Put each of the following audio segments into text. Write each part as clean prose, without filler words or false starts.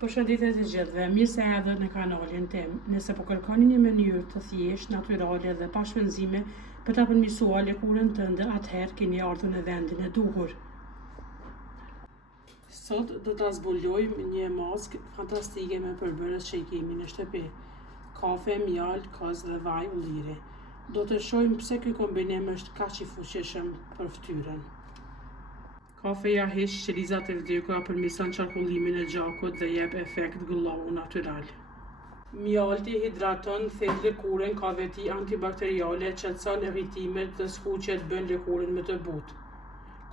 Përshëndetje të gjithëve, mirë se erdhët në kanalin tim. Nëse po kërkoni një mënyrë të thjeshtë, natyrale dhe pa shpenzime për ta përmirësuar lëkurën tënde, atëherë keni ardhur në vendin e duhur. Sot do ta zbulojmë një maskë fantastike me përbërës që i kemi në shtëpi: kafe, mjalë, kos dhe vaj ulliri. Do të shohim pse ky kombinim është kaq i fuqishëm për fytyrën. Kafeja hiq qelizat e vdekura, përmirëson qarkullimin e gjakut dhe jep efekt glow natyral. Mjalti hidraton, thellë lëkurën, ka veti antibakteriale, qetëson irritimet dhe skuqet, bën lëkurën më të butë.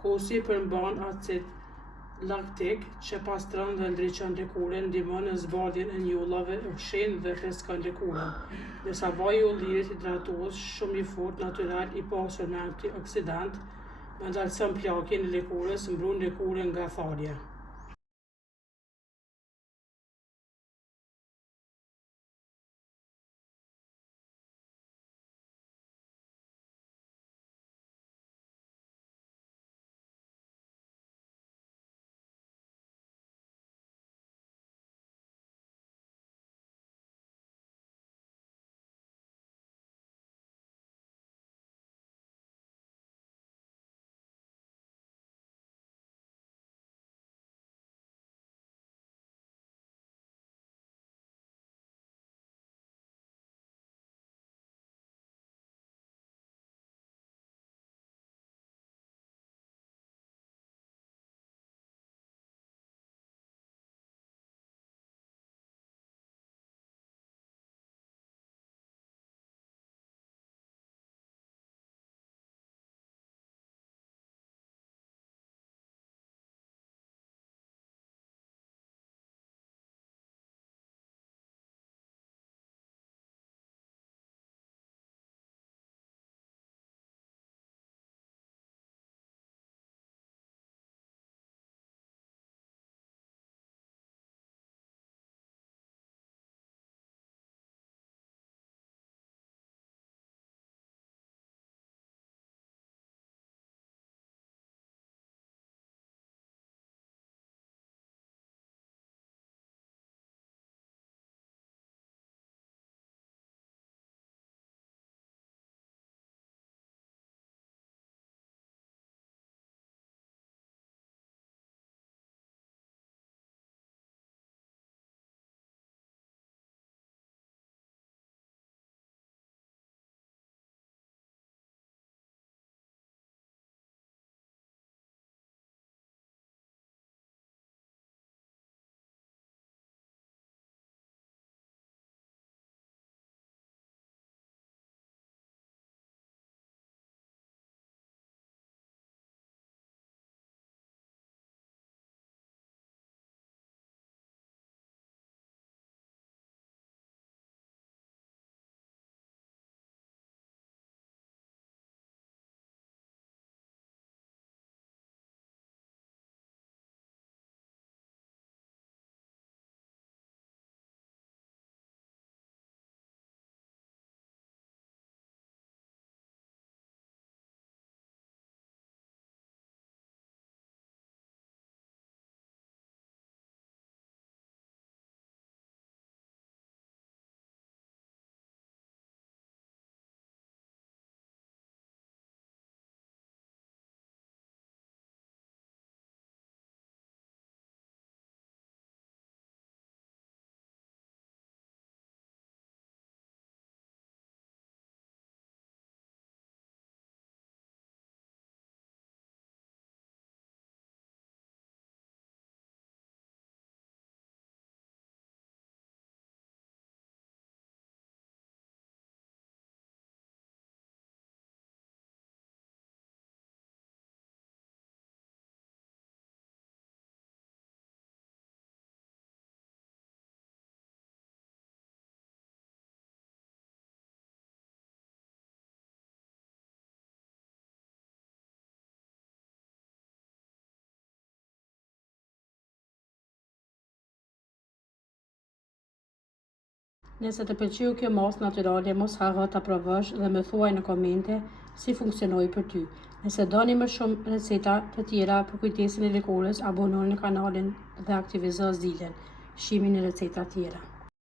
Kosi përmban acid laktik që pastron dhe ndriçon lëkurën, ndihmon në zbardhjen e njollave, ushqen dhe freskon lëkurën. Ndërsa vaji i ullirit hidratues, shumë i fortë, natyral, i pasur me antioksidant, ndalson plakjen e lëkurës, mbron lëkurën nga tharja. Nëse të pëlqeu kjo masë natyrale, mos harro ta provosh dhe më thuaj në komente si funksionoi për ty. Nëse doni më shumë receta të tjera për kujdesin e lëkurës, abonohu në kanalin dhe aktivizo zilën. shimin e receta tjera.